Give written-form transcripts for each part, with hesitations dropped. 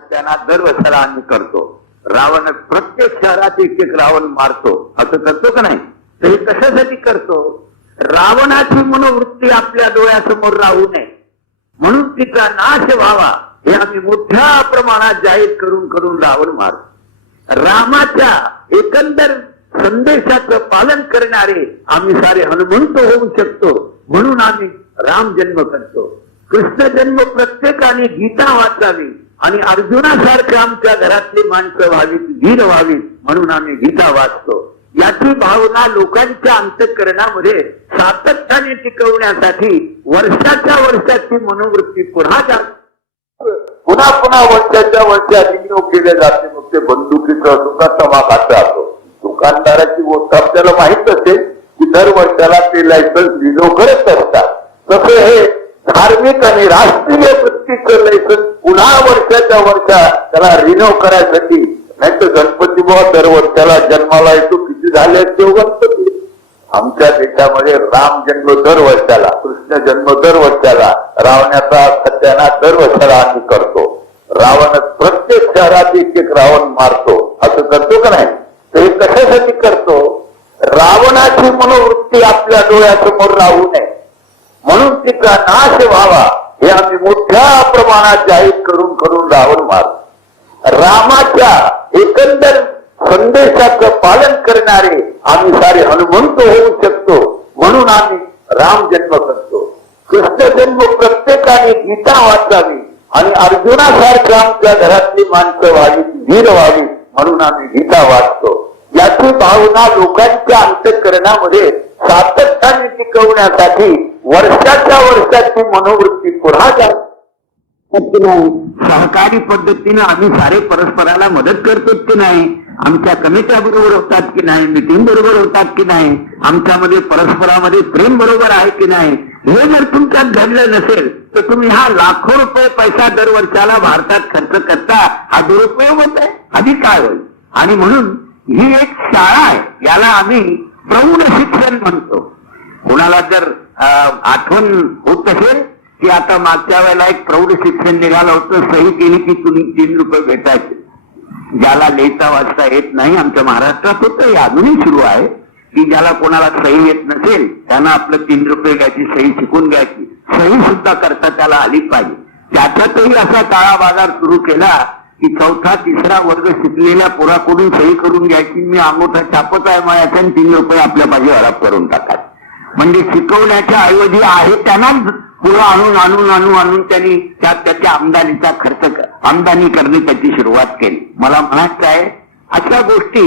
त्यांना दरवर्षाला आम्ही करतो. रावण प्रत्येक शहरात एक एक रावण मारतो, असं करतो का नाही? तर हे कशासाठी करतो? रावणाची मनोवृत्ती आपल्या डोळ्यासमोर राहू नये म्हणून तिचा नाश व्हावा हे आम्ही मोठ्या प्रमाणात जाहीर करून करून रावण मारतो. रामाच्या एकंदर संदेशाचं पालन करणारे आम्ही सारे हनुमंत होऊ शकतो म्हणून आम्ही राम जन्म करतो. कृष्ण जन्म प्रत्येकाने गीता वाचावी आणि अर्जुनासारखं आमच्या घरातली माणसं व्हावीत, वीर व्हावीत म्हणून आम्ही गीता वाचतो. याची भावना लोकांच्या अंतःकरणामध्ये सातत्याने टिकवण्यासाठी वर्षाच्या वर्षाची मनोवृत्ती पुन्हा पुन्हा पुन्हा वर्षाच्या वर्षा रिन्यू केले जाते. मग ते बंदुकीचं सुद्धा तमाखाचं असो. दुकानदाराची गोष्ट आपल्याला माहित असेल की दर वर्षाला ते लायसन्स रिन्यू करत असतात. तसे हे धार्मिक आणि राष्ट्रीय वृत्तीचं लायसन्स पुन्हा वर्षाच्या वर्षा त्याला रिन्यू करायसाठी, नाही तर गणपती बाबा दर वर्षाला जन्माला येतो. किती झाले तो गणपती? आमच्या देशामध्ये राम जन्म दर वर्षाला, कृष्ण जन्म दर वर्षाला, रावणाचा सत्यानाश दर वर्षाला आम्ही करतो. रावण प्रत्येक शहरात एक एक रावण मारतो, असं करतो का नाही? तर हे कशासाठी करतो? रावणाची मनोवृत्ती आपल्या डोळ्यासमोर राहू नये म्हणून तिचा नाश व्हावा हे आम्ही मोठ्या प्रमाणात जाहीर करून करून रावण मारतो. रामाच्या एकंदर संदेशाचं पालन करणारे आम्ही सारे हनुमंत होऊ शकतो म्हणून आम्ही राम जन्म करतो. कृष्ण जन्म प्रत्येकाने गीता वाचावी आणि अर्जुनासारखं आमच्या घरातली माणसं व्हावीत, वीर व्हावीत म्हणून आम्ही गीता वाचतो. याची भावना लोकांच्या अंतःकरणामध्ये सातत्याने टिकवण्यासाठी वर्षाच्या वर्षाची मनोवृत्ती पुन्हा सहकारी पद्धतीने आम्ही सारे परस्पराला मदत करतो की नाही? आमच्या कमिट्या बरोबर होतात की नाही? मिटिंग बरोबर होतात की नाही? आमच्यामध्ये परस्परामध्ये प्रेम बरोबर आहे की नाही? हे जर तुमच्यात घडलं नसेल तर तुम्ही हा लाखो रुपये पैसा दर वर्षाला भारतात खर्च करता, हा दुरुपयोग होत आहे. आधी काय होईल? आणि म्हणून ही एक शाळा आहे, याला आम्ही प्रौढ शिक्षण म्हणतो. कोणाला जर आठवण होत असेल की आता मागच्या वेळेला एक प्रौढ शिक्षण निघालं होतं, सही केली की तुम्ही 3 रुपये भेटायचे. ज्याला लिहिता वाचता येत नाही, आमच्या महाराष्ट्रात होतं, हे अजूनही सुरू आहे की ज्याला कोणाला सही येत नसेल त्यांना आपलं 3 रुपये घ्यायची, सही शिकून घ्यायची. सही सुद्धा करता त्याला आली पाहिजे. त्याच्यातही असा काळा बाजार सुरू केला की 4था 3रा वर्ग शिकलेल्या पोराकडून सही करून घ्यायची. मी अंगोठा छापत आहे माझ्याच्या 3 रुपये आपल्या पाहिजे हडप करून टाकायचे. म्हणजे शिकवण्याच्या ऐवजी आहे त्यांना पुढं आणून आणून आणून आणून त्यांनी त्याच्या आमदानीचा खर्च आमदानी करणे त्याची सुरुवात केली. मला म्हणायचं आहे, अशा गोष्टी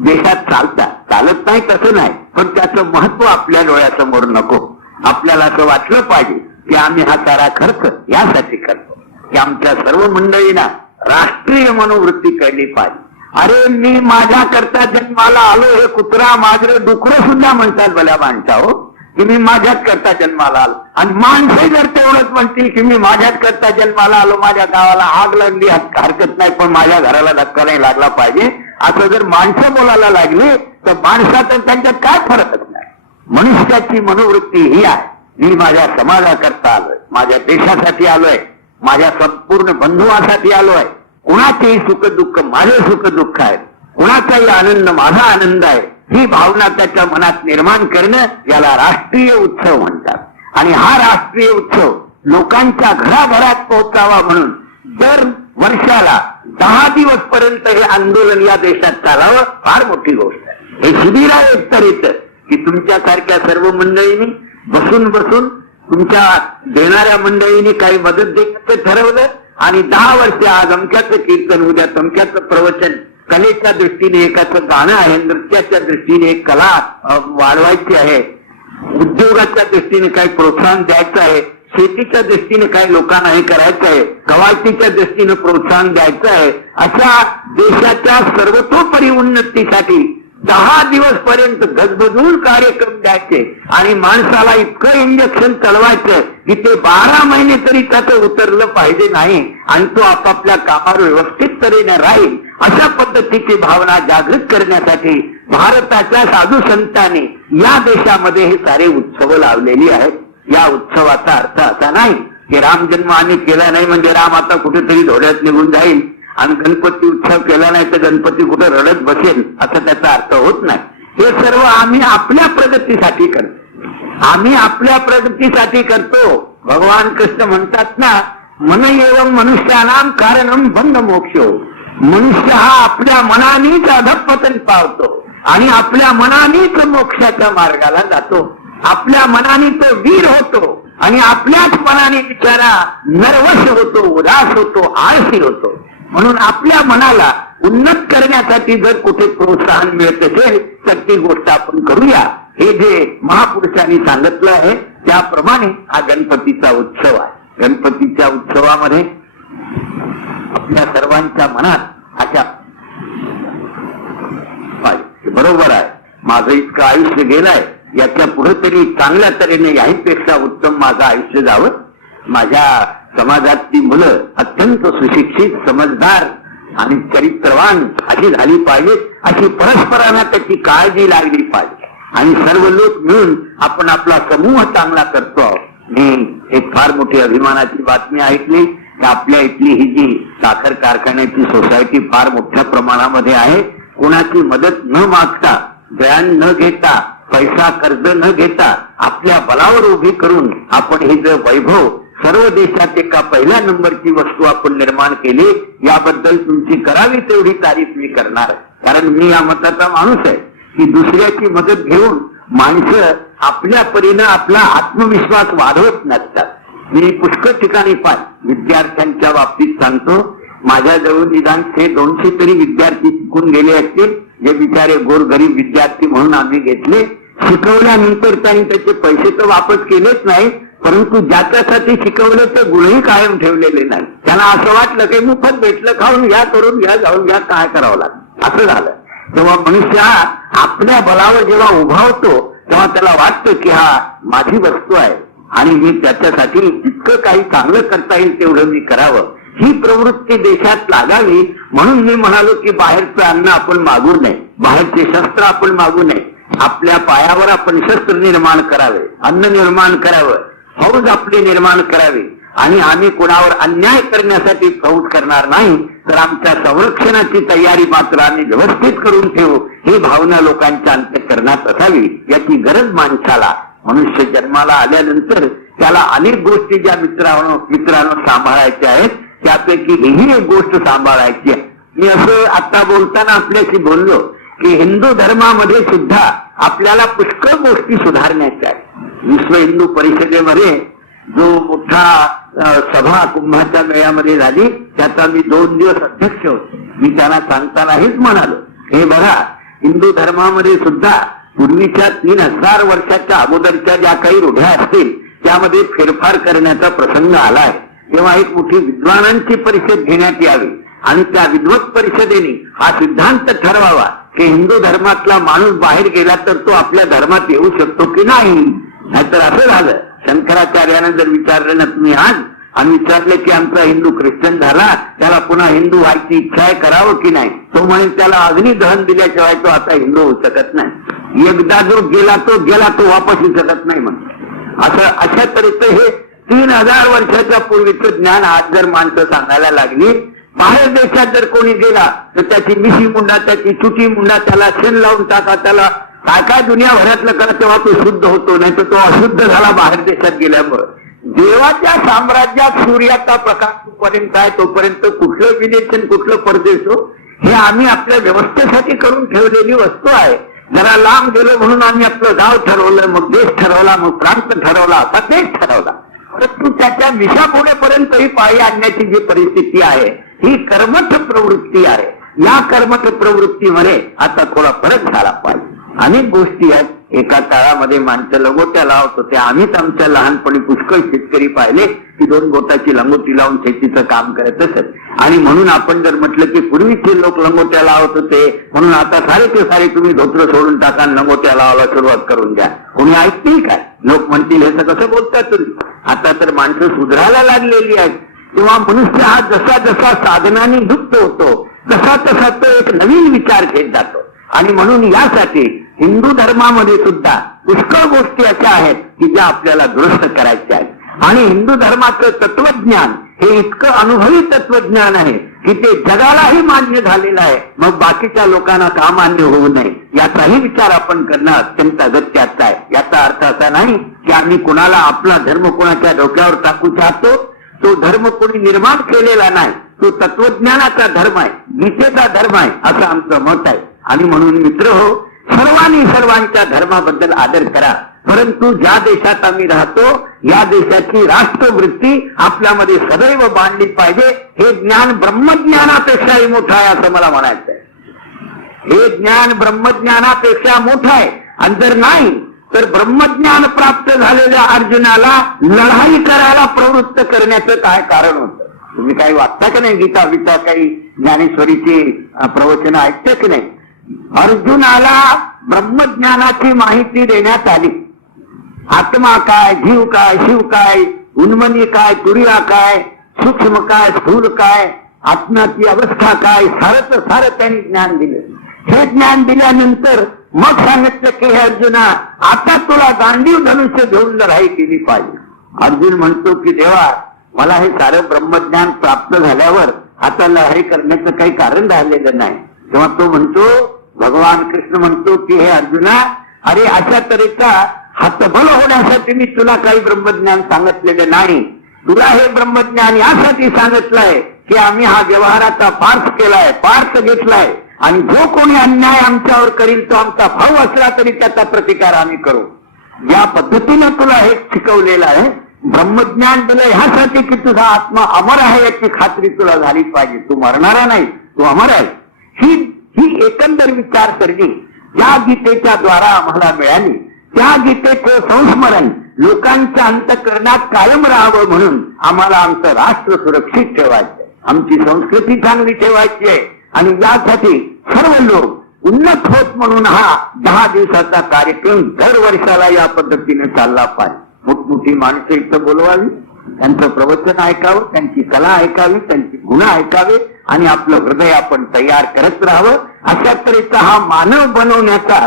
देशात चालतात, चालत नाही तसं नाही, पण त्याचं महत्व आपल्या डोळ्यासमोर नको. आपल्याला असं वाटलं पाहिजे की आम्ही हा सारा खर्च यासाठी करतो की आमच्या सर्व मंडळींना राष्ट्रीय मनोवृत्ती कळली पाहिजे. अरे मी माझ्या करता जन्माला आलो हे कुत्रा माजरं डुकरं सुद्धा म्हणतात भल्या माणसाहो की मी माझ्याच करता जन्माला आलो. आणि माणसे जर तेवढंच म्हणतील की मी माझ्याच करता जन्माला आलो, माझ्या गावाला आग लागली हरकत नाही पण माझ्या घराला धक्का नाही लागला पाहिजे, असं जर माणसं बोलायला लागली तर माणसात त्यांच्यात काय फरकच नाही. मनुष्याची मनोवृत्ती ही आहे, मी माझ्या समाजाकरता आलोय, माझ्या देशासाठी आलोय, माझ्या संपूर्ण बंधुवासाठी आलोय. कुणाचेही सुख दुःख माझे सुख दुःख आहे, कुणाचाही आनंद माझा आनंद आहे, ही भावना त्याच्या मनात निर्माण करणं याला राष्ट्रीय उत्सव म्हणतात. आणि हा राष्ट्रीय उत्सव लोकांच्या घराघरात पोहोचावा म्हणून दर वर्षाला 10 दिवस पर्यंत हे आंदोलन या देशात चालावं फार मोठी गोष्ट आहे. हे शिबिर आहे एकतरीच की तुमच्यासारख्या सर्व मंडळींनी बसून बसून तुमच्या देणाऱ्या मंडळींनी काही मदत द्यायचं ठरवलं आणि 10 वर्ष आज अमक्याचं कीर्तन, उद्या तमक्याचं प्रवचन, कलेच्या दृष्टीने एकाचं गाणं आहे, नृत्याच्या दृष्टीने एक कला वाढवायची आहे, उद्योगाच्या दृष्टीने काही प्रोत्साहन द्यायचं आहे, शेतीच्या दृष्टीने काही लोकांना हे करायचं आहे, कवायतीच्या दृष्टीने प्रोत्साहन द्यायचं आहे. अशा देशाच्या सर्वतोपरी उन्नतीसाठी 10 दिवस पर्यंत गजबजून कार्यक्रम द्यायचे आणि माणसाला इतकं इंजेक्शन चढवायचं की ते 12 महिने तरी त्याचं उतरलं पाहिजे नाही आणि तो आपापल्या कामावर व्यवस्थित तऱ्हेने राहील. अशा पद्धतीची भावना जागृत करण्यासाठी भारताच्या साधू संतांनी या देशामध्ये हे सारे उत्सव लावलेली आहेत. या उत्सवाचा अर्थ असा नाही की राम जन्म आम्ही केला नाही म्हणजे राम आता कुठेतरी धोड्यात निघून जाईल आणि गणपती उत्सव केला नाही तर गणपती कुठे रडत बसेल असा त्याचा अर्थ होत नाही. हे सर्व आम्ही आपल्या प्रगतीसाठी करतो, आम्ही आपल्या प्रगतीसाठी करतो. भगवान कृष्ण म्हणतात ना, मन एवं मनुष्यानाम कारणम बंध मोक्षो. मनुष्य हा आपल्या मनानेच अधःपतन पावतो आणि आपल्या मनानेच मोक्षाच्या मार्गाला जातो. आपल्या मनाने तो वीर होतो आणि आपल्याच मनाने बिचारा नर्वस होतो, उदास होतो, आळशी होतो. म्हणून आपल्या मनाला उन्नत करण्यासाठी जर कुठे प्रोत्साहन मिळत असेल तर ती गोष्ट आपण करूया. हे जे महापुरुषांनी सांगितलं आहे त्याप्रमाणे हा गणपतीचा उत्सव आहे. गणपतीच्या उत्सवामध्ये आपल्या सर्वांच्या मनात अशा बरोबर आहे, माझं इतकं आयुष्य गेलंय, याच्या पुढे तरी चांगल्या तऱ्हेने याहीपेक्षा उत्तम माझं आयुष्य जावं. माझ्या समाजातली मुलं अत्यंत सुशिक्षित, समजदार आणि चरित्रवान अशी झाली पाहिजेत, अशी परस्परांना त्याची काळजी लागली पाहिजे आणि सर्व लोक मिळून आपण आपला समूह चांगला करतो आहोत. मी एक फार मोठी अभिमानाची बातमी ऐकली की आपल्या इथली ही जी साखर कारखान्याची सोसायटी फार मोठ्या प्रमाणामध्ये आहे, कोणाची मदत न मागता, बयान न घेता, पैसा कर्ज न घेता आपल्या बलावर उभी करून आपण हे जे वैभव सर्व देशात एका पहिल्या नंबरची वस्तू आपण निर्माण केली, याबद्दल तुमची करावी तेवढी तारीफ मी करणार आहे. कारण मी या मताचा माणूस आहे की दुसऱ्याची मदत घेऊन माणसं आपल्या परीनं आपला आत्मविश्वास वाढवत नसतात. मी पुष्कळ ठिकाणी विद्यार्थ्यांच्या बाबतीत सांगतो, माझ्याजवळ निदान 100-200 तरी विद्यार्थी शिकून गेले असतील, जे बिचारे गोरगरीब विद्यार्थी म्हणून आम्ही घेतले. शिकवल्यानंतर त्यांनी त्याचे पैसे तर वापस केलेच नाही, परंतु ज्याच्यासाठी शिकवलं ते गुणही कायम ठेवलेले नाही. त्यांना असं वाटलं की मोफत भेटलं, खाऊन घ्या, करून घ्या, जाऊन घ्या, काय करावं लागतं असं झालं. तेव्हा मनुष्य आपल्या बलावर जेव्हा उभा होतो तेव्हा त्याला वाटतं की हा माझी वस्तू आहे आणि मी त्याच्यासाठी जितकं काही चांगलं करता येईल तेवढं मी करावं, ही प्रवृत्ती देशात लागावी. म्हणून मी म्हणालो की बाहेरचं अन्न आपण मागू नये, बाहेरचे शस्त्र आपण मागू नये, आपल्या पायावर आपण शस्त्र निर्माण करावे, अन्न निर्माण करावं, फौज आपली निर्माण करावी आणि आम्ही कोणावर अन्याय करण्यासाठी फौज करणार नाही, तर आमच्या संरक्षणाची तयारी मात्र आम्ही व्यवस्थित करून ठेवू, ही भावना लोकांच्या अंतःकरणात असावी. याची गरज माणसाला. मनुष्य जन्माला आल्यानंतर त्याला अनेक गोष्टी ज्या मित्रांनो सांभाळायच्या आहेत, त्यापैकी ही एक गोष्ट सांभाळायची आहे. मी असं आता बोलताना आपल्याशी बोललो की हिंदू धर्मामध्ये सुद्धा आपल्याला पुष्कळ गोष्टी सुधारण्याच्या आहेत. विश्व हिंदू परिषदेमध्ये जो मोठा सभा कुंभाच्या मेळ्यामध्ये झाली त्याचा मी 2 दिवस अध्यक्ष होतो. मी त्यांना सांगताना हेच म्हणालो, हे बघा, हिंदू धर्मामध्ये सुद्धा पूर्वीच्या 3000 वर्षाच्या अगोदरच्या ज्या काही रूढ्या असतील त्यामध्ये फेरफार करण्याचा प्रसंग आलाय. तेव्हा एक मोठी विद्वानांची परिषद घेण्यात यावी आणि त्या विद्वत परिषदेने हा सिद्धांत ठरवावा की हिंदू धर्मातला माणूस बाहेर गेला तर तो आपल्या धर्मात येऊ शकतो की नाही. नाहीतर असं झालं, शंकराचार्यानं जर विचारलं ना तुम्ही आज आणि विचारले की आमचा हिंदू ख्रिश्चन झाला, त्याला पुन्हा हिंदू व्हायची इच्छा आहे, करावं की नाही, तो म्हणे त्याला अग्नी दहन दिल्याशिवाय तो आता हिंदू होऊ शकत नाही. एकदा जो गेला तो वापस येऊ शकत नाही म्हणतो. असं अशा तऱ्हेचं हे 3000 वर्षाच्या पूर्वीचं ज्ञान आज जर माणसं सांगायला लागली, बाहेर देशात जर कोणी गेला तर त्याची मिशी मुंडा, त्याची चुटी मुंडा, त्याला शेण लावून टाका, त्याला काय काय दुनियाभरातलं करा, तेव्हा तो शुद्ध होतो, नाही तर तो अशुद्ध झाला बाहेर देशात गेल्यामुळे. देवाच्या साम्राज्यात सूर्याचा प्रकाश पर्यंत आहे, तोपर्यंत कुठलं विदेशन, कुठलं परदेश हो, हे आम्ही आपल्या व्यवस्थेसाठी करून ठेवलेली वस्तू आहे. जरा लांब गेलो म्हणून आम्ही आपलं गाव ठरवलं, मग देश ठरवला, मग प्रांत ठरवला, असा देश ठरवला. परंतु त्याच्या विषापुढेपर्यंत ही पाळी आणण्याची जी परिस्थिती आहे ही कर्मठ प्रवृत्ती आहे. या कर्मठ प्रवृत्तीमध्ये आता थोडा फरक झाला पाहिजे. अनेक गोष्टी आहेत. एका काळामध्ये माणसं लंगोट्या लावत होते. आम्हीच आमच्या लहानपणी पुष्कळ शेतकरी पाहिले की 2 बोटाची लंगोटी लावून शेतीचं काम करत असत. आणि म्हणून आपण जर म्हटलं की पूर्वीचे लोक लंगोट्या लावत होते म्हणून आता सारे तुम्ही धोत्र सोडून टाका, लंगोट्या लावायला सुरुवात करून द्या, कोणी ऐकतील काय? लोक म्हणतील हे तर कसं बोलतात तुम्ही. आता तर माणसं सुधारायला लागलेली आहेत. तेव्हा मनुष्य हा जसा जसा साधनाने युक्त होतो तसा तसा तो एक नवीन विचार घेत जातो. आणि म्हणून यासाठी हिंदू धर्मामध्ये सुद्धा पुष्कळ गोष्टी अशा आहेत की ज्या आपल्याला दुरुस्त करायच्या आहेत. आणि हिंदू धर्माचं तत्वज्ञान हे इतकं अनुभवी तत्वज्ञान आहे की ते जगालाही मान्य झालेलं आहे. मग बाकीच्या लोकांना का मान्य होऊ नये याचाही विचार आपण करणं अत्यंत अगत्याचं आहे. याचा अर्थ असा नाही की आम्ही कुणाला आपला धर्म कोणाच्या डोक्यावर टाकू चाहतो. तो धर्म कोणी निर्माण केलेला नाही, तो तत्वज्ञानाचा धर्म आहे, गीतेचा धर्म आहे असं आमचं मत आहे. आणि म्हणून मित्र हो, सर्वांनी सर्वांच्या धर्माबद्दल आदर करा. परंतु ज्या देशात आम्ही राहतो या देशाची राष्ट्रवृत्ती आपल्यामध्ये सदैव बांधली पाहिजे. हे ज्ञान ब्रह्मज्ञानापेक्षाही मोठं आहे असं मला म्हणायचं आहे. हे ज्ञान ब्रह्मज्ञानापेक्षा मोठं आहे. आणि जर नाही तर ब्रह्मज्ञान प्राप्त झालेल्या अर्जुनाला लढाई करायला प्रवृत्त करण्याचं काय कारण होतं? तुम्ही काही वाचता की नाही गीता काही ज्ञानेश्वरीची प्रवचनं ऐकते की नाही? अर्जुनाला ब्रह्मज्ञानाची माहिती देण्यात आली. आत्मा काय, जीव काय, शिव काय, उन्मनी काय, तुरिया काय, सूक्ष्म काय, स्थूल काय, आत्म्याची अवस्था काय, सारं त्यांनी ज्ञान दिलं. हे ज्ञान दिल्यानंतर मग सांगितलं की हे अर्जुना, आता तुला गांडीव धनुष्य घेऊन लढाई केली पाहिजे. अर्जुन म्हणतो की देवा, मला हे सारं ब्रह्मज्ञान प्राप्त झाल्यावर आता लढाई करण्याचं काही कारण राहिलेलं नाही. तेव्हा तो म्हणतो, भगवान कृष्ण म्हणतो की हे अर्जुना, अरे अशा तऱ्हेचा हतबल होण्यासाठी मी तुला काही ब्रह्मज्ञान सांगितलेलं नाही. तुला हे ब्रह्मज्ञान यासाठी सांगितलंय की आम्ही हा व्यवहाराचा पार्थ केलाय, पार्थ घेतलाय आणि जो कोणी अन्याय आमच्यावर करील तो आमचा भाऊ असला तरी त्याचा प्रतिकार आम्ही करू. या पद्धतीनं तुला हे शिकवलेलं आहे. ब्रह्मज्ञान दिलं ह्यासाठी की तुझा आत्मा अमर आहे याची खात्री तुला झाली पाहिजे. तू मरणारा नाही, तू अमर आहे. ही एकंदर विचारसरणी ज्या गीतेच्या द्वारा आम्हाला मिळाली, त्या गीतेचे संस्मरण लोकांच्या अंतःकरणात कायम राहावं म्हणून आम्हाला आमचं राष्ट्र सुरक्षित ठेवायचं, आमची संस्कृती चांगली ठेवायची आहे. आणि यासाठी सर्व लोक उन्नत होत म्हणून हा 10 दिवसाचा कार्यक्रम दर वर्षाला या पद्धतीने चालला पाहिजे. मोठमोठी माणसं इथं बोलवावी, त्यांचं प्रवचन ऐकावं, त्यांची कला ऐकावी, त्यांची गुण ऐकावे आणि आपलं हृदय आपण तयार करत राहावं. अशा तऱ्हेचा हा मानव बनवण्याचा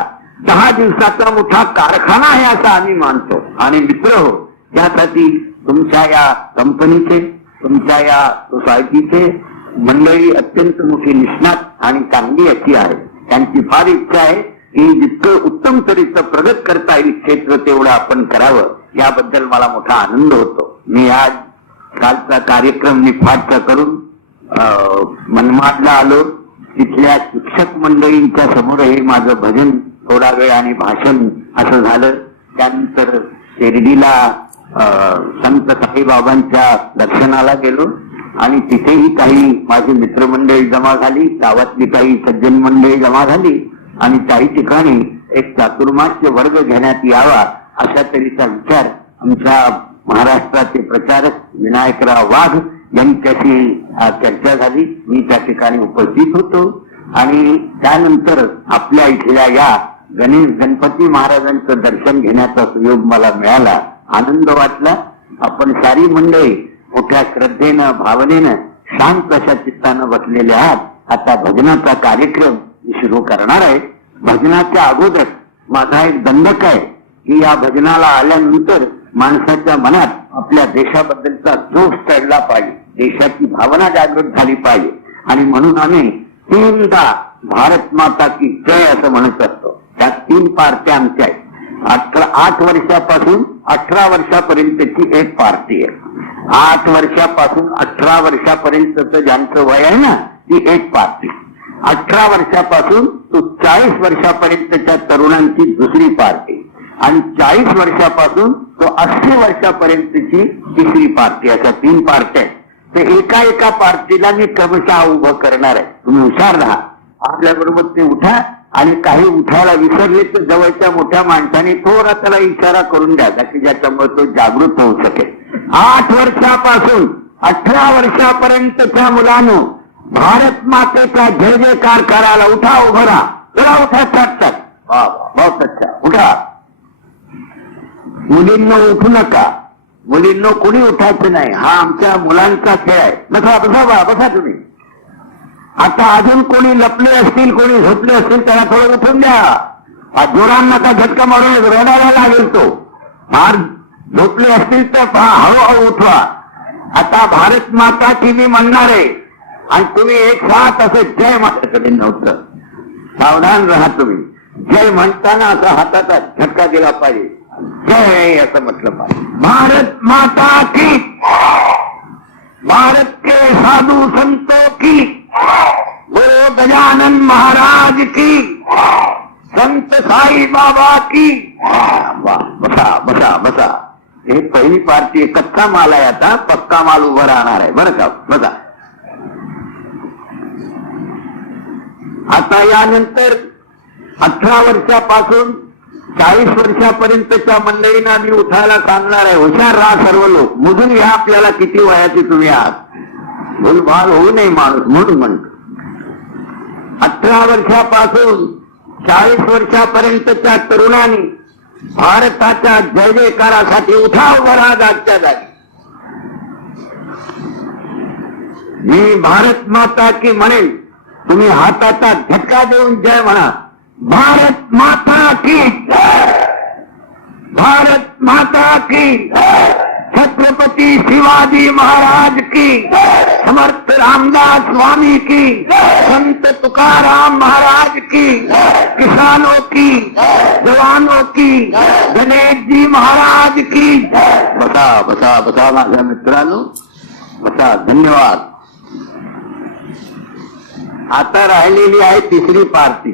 10 दिवसाचा मोठा कारखाना आहे असं आम्ही मानतो. आणि मित्र हो, त्यासाठी तुमच्या या कंपनीचे, तुमच्या या सोसायटीचे मंडळी अत्यंत मोठी निष्णात आणि चांगली अशी आहे. त्यांची फार इच्छा आहे की जितकं उत्तम तऱ्हेचं प्रगत करता येईल क्षेत्र तेवढं आपण करावं. याबद्दल मला मोठा आनंद होतो. मी आज कालचा कार्यक्रम निफाडचा करून मनमाडला आलो. तिथल्या शिक्षक मंडळींच्या समोरही माझं भजन थोडा वेळ आणि भाषण असं झालं. त्यानंतर शिर्डीला संत साईबाबांच्या दर्शनाला गेलो आणि तिथेही काही माझी मित्रमंडळी जमा झाली, गावातली काही सज्जन मंडळी जमा झाली आणि काही ठिकाणी एक चातुर्मास्य वर्ग घेण्यात यावा अशा तऱ्हेचा विचार आमच्या महाराष्ट्राचे प्रचारक विनायकराव वाघ यांच्याशी चर्चा झाली. मी त्या ठिकाणी उपस्थित होतो आणि त्यानंतर आपल्या इथल्या या गणपती महाराजांचं दर्शन घेण्याचा सुयोग मला मिळाला. आनंद वाटला. आपण सारी मंडळी मोठ्या श्रद्धेनं, भावनेनं, शांत अशा चित्तानं बसलेले आहात. आता भजनाचा कार्यक्रम सुरू करणार आहे. भजनाच्या अगोदर माझा एक दंडक आहे की या भजनाला आल्यानंतर माणसाच्या मनात आपल्या देशाबद्दलचा जोश चढला पाहिजे, देशाची भावना जागृत झाली पाहिजे. आणि म्हणून आम्ही 3दा भारत माता की जय असं म्हणत असतो. त्या 3 पार्ट्या आमच्या आहेत. 8 वर्षापासून 18 वर्षापर्यंतची एक पार्टी आहे. 8 वर्षापासून 18 वर्षापर्यंतचं ज्यांचं वय आहे ना, ती एक पार्टी. 18 वर्षापासून तो 40 वर्षापर्यंतच्या तरुणांची दुसरी पार्टी आणि 40 वर्षापासून तो 80 वर्षापर्यंतची तिसरी पार्टी. अशा 3 पार्ट्या आहेत. ते एका पार्टीला मी क्रमशः उभं करणार आहे. तुम्ही हुशार राहा. आपल्याबरोबर ते उठा आणि काही उठायला विसरले तर जवळच्या मोठ्या माणसाने थोडा त्याला इशारा करून द्यायचा की ज्याच्यामुळे तो जागृत होऊ शकेल. 8 वर्षापासून 18 वर्षापर्यंतच्या मुलांनो भारत मातेचा जय जयकार करायला उठा, उभं राहा. चला उठा, चटचट. बहुत अच्छा, उठा. मुलींनो उठू नका. मुलींनो कोणी उठायचं नाही. हा आमच्या मुलांचा खेळ आहे. बसा तुम्ही. आता अजून कोणी लपले असतील, कोणी झोपले असतील त्याला थोडं उठून द्या. जोरांना का झटका मारून रडायला लागेल तो. फार झोपले असतील तर हळूहळू उठवा. आता भारत माता की मी म्हणणार आहे आणि तुम्ही एक साथ असं जय माता नव्हतं. सावधान राहा तुम्ही. जय म्हणताना असा हाताचा झटका दिला पाहिजे. जय असं म्हटलं पाहिजे. भारत माता की, भारत के साधू संतों की, गुरु गजानन महाराज की, संत साई बाबा की. बसा बसा बसा. हे पहिली पार्टी कच्चा माल आहे. आता पक्का माल उभा राहणार आहे बरं का. बघा आता यानंतर 18 वर्षापासून 40 वर्षापर्यंतच्या मंडळींना मी उठायला सांगणार आहे. हुशार राहा सर्व लोक. मोजून घ्या आपल्याला किती वयाचे तुम्ही आहात. भूलभाल होऊ नये माणूस म्हणून म्हणतो. 18 वर्षापासून 40 वर्षापर्यंतच्या तरुणांनी भारताच्या जय जयकारासाठी उठा उभा राहा जागच्या जागी. मी भारत माता की म्हणेन, तुम्ही हाताचा झटका देऊन जय म्हणा. भारत माता की जय, भारत माता की, छत्रपती शिवाजी महाराज की, समर्थ रामदास स्वामी की, संत तुकाराम महाराज की, किसानों की, जवानों की, गणेश जी महाराज की. बसा बसा बसा माझ्या मित्रांनो, बसा. धन्यवाद. आता राहिलेली आहे तिसरी पार्टी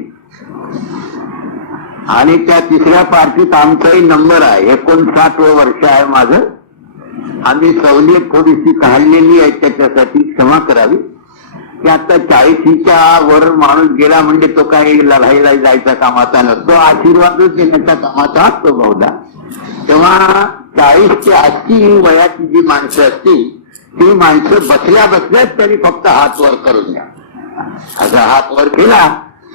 आणि त्या तिसऱ्या पार्टीत आमचाही नंबर आहे. 59वं वर्ष आहे माझं. आम्ही सवलत थोडीशी काढलेली आहे त्याच्यासाठी क्षमा करावी की आता 40च्या वर माणूस गेला म्हणजे तो काही लढाईला जायचा कामाचा नसतो. आशीर्वादच देण्याच्या कामाचा असतो बहुधा. तेव्हा 40 ते 80 वयाची जी माणसं असतील ती माणसं बसल्या बसल्याच त्यांनी फक्त हात वर करून द्या. असा हात वर केला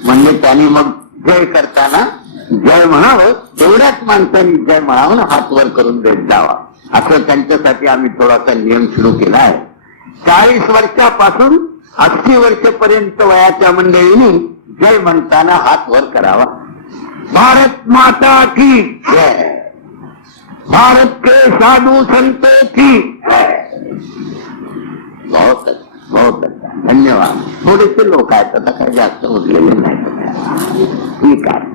म्हणजे त्यांनी मग जय करताना जय म्हणावं. तेवढ्याच माणसांनी जय म्हणावं ना हात वर करून देत जावा. असं त्यांच्यासाठी आम्ही थोडासा नियम सुरू केला आहे. 40 वर्षापासून 80 वर्षापर्यंत वयाच्या मंडळींनी जय म्हणताना हात वर करावा. भारत माता की जय, भारत के साधू संतों की बहुत अच्छा, बहुत अच्छा. धन्यवाद. थोडेसे लोक आहेत आता, काही जास्त उठलेले नाही. ठीक आहे.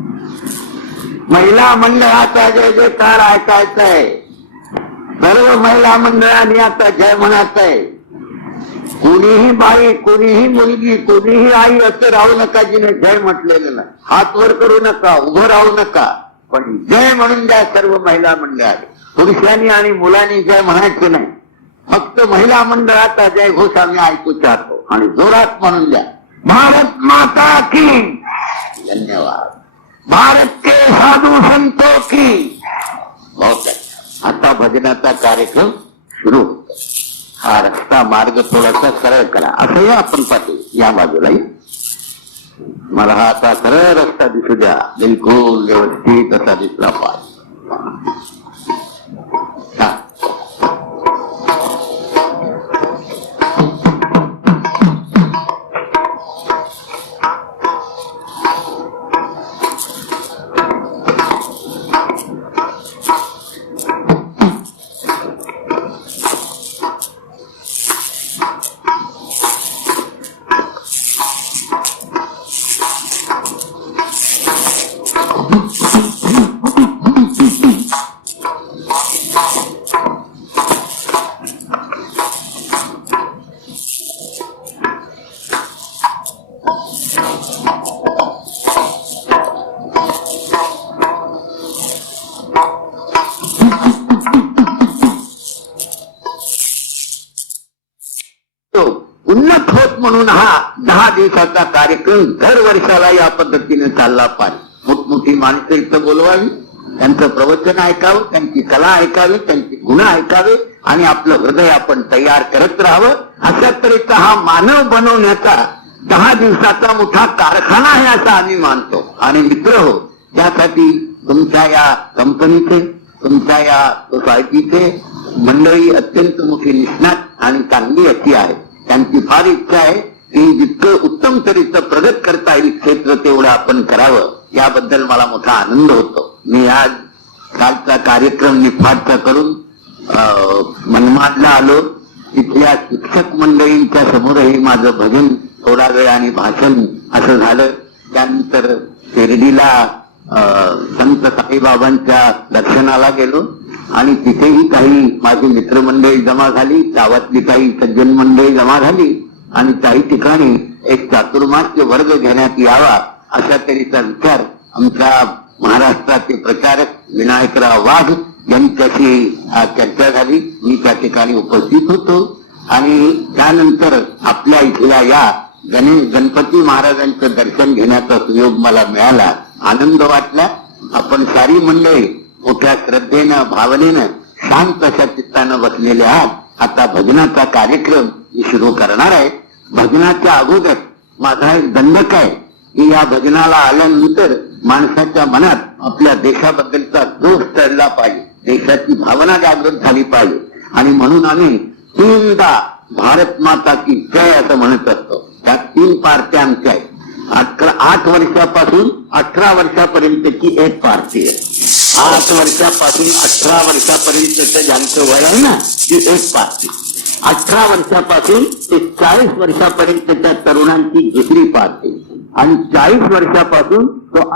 महिला मंडळाचा जय जयकार ऐकायचा आहे. सर्व महिला मंडळांनी आता जय म्हणायचं आहे. कोणीही बाई, कोणीही मुलगी, कोणीही आई असं राहू नका जिने जय म्हटलेलं नाही. हात वर करू नका, उभं राहू नका, पण जय म्हणून द्या सर्व महिला मंडळाने. पुरुषांनी आणि मुलांनी जय म्हणायचे नाही. फक्त महिला मंडळाचा जय घोष आम्ही ऐकू चाहतो आणि जोरात म्हणून द्या. भारत माता की. धन्यवाद. भारत के साधू संतों की. बहुत अच्छा. आता भजनाचा कार्यक्रम सुरू. हा रस्ता मार्ग थोडासा सरळ करा. असंही आपण पाहतो. या बाजूलाही मला हा आता सरळ रस्ता दिसू द्या. बिलकुल व्यवस्थित असा दिसला पाहिजे. उन्नत होत म्हणून हा 10 दिवसाचा कार्यक्रम दर वर्षाला या पद्धतीने चालला पाहिजे. मोठमोठी माणसं इथं बोलवावी, त्यांचं प्रवचन ऐकावं, त्यांची कला ऐकावी, त्यांची गुण ऐकावे आणि आपलं हृदय आपण तयार करत राहावं. अशा तऱ्हेचा हा मानव बनवण्याचा 10 दिवसाचा मोठा कारखाना आहे असं आम्ही मानतो. आणि मित्र हो, त्यासाठी तुमच्या या कंपनीचे, तुमच्या या सोसायटीचे मंडळी अत्यंत मोठी निष्णात आणि चांगली अशी आहे. त्यांची फार इच्छा आहे की जितकं उत्तम तऱ्हेचं प्रगत करता येईल क्षेत्र तेवढं आपण करावं. याबद्दल मला मोठा आनंद होतो. मी आज कालचा कार्यक्रम निफाडचा करून मनमाडला आलो. तिथल्या शिक्षक मंडळींच्या समोरही माझं भजन थोडा वेळ आणि भाषण असं झालं. त्यानंतर शिर्डीला संत साईबाबांच्या दर्शनाला गेलो आणि तिथेही काही माझी मित्रमंडळी जमा झाली, गावातली काही सज्जन मंडळी जमा झाली आणि काही ठिकाणी एक चातुर्मास्य वर्ग घेण्यात यावा अशा तऱ्हेचा विचार आमच्या महाराष्ट्राचे प्रचारक विनायकराव वाघ यांच्याशी चर्चा झाली. मी त्या ठिकाणी उपस्थित होतो आणि त्यानंतर आपल्या इथल्या या गणपती महाराजांचं दर्शन घेण्याचा सुयोग मला मिळाला. आनंद वाटला. आपण सारी मंडळी मोठ्या श्रद्धेनं भावनेनं शांत अशा चित्तानं बसलेले आहात. आता भजनाचा कार्यक्रम मी सुरू करणार आहे. भजनाच्या अगोदर माझा एक दंडक आहे की या भजनाला आल्यानंतर माणसाच्या मनात आपल्या देशाबद्दलचा जोश चढला पाहिजे, देशाची भावना जागृत झाली पाहिजे आणि म्हणून आम्ही तीनदा भारत माता की जय असं म्हणत असतो. त्या 3 पार्ट्या आमच्या आहेत. 8 वर्षापासून 18 वर्षापर्यंतची एक पार्टी आहे. 8 वर्षापासून 18 वर्षापर्यंतचं ज्यांचं वय आहे ना ती एक पार्टी. 18 वर्षापासून ते 40 वर्षापर्यंतच्या तरुणांची दुसरी पार्टी आणि 40 वर्षापासून तो